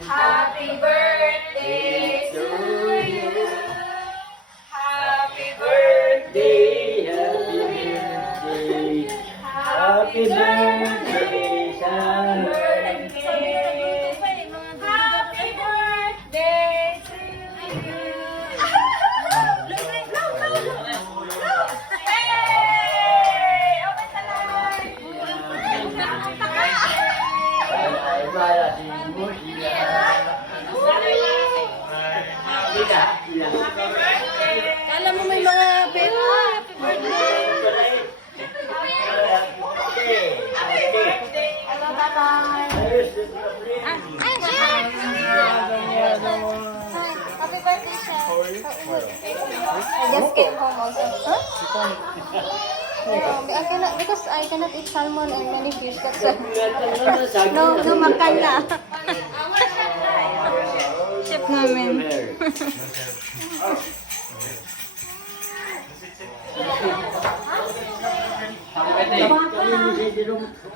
Happy birthday to you. Happy birthday. Happy birthday sa Happy birthday to you. Hey! Open the light. ay malating mo siya. Ika, ilan? Kala mo may mga pera. Happy birthday. Happy birthday. Ay, siya! Happy birthday, siya. I just came home also. Huh? Because I cannot eat salmon and many fish. That's why. No, makan na. Chef namin. Happy birthday.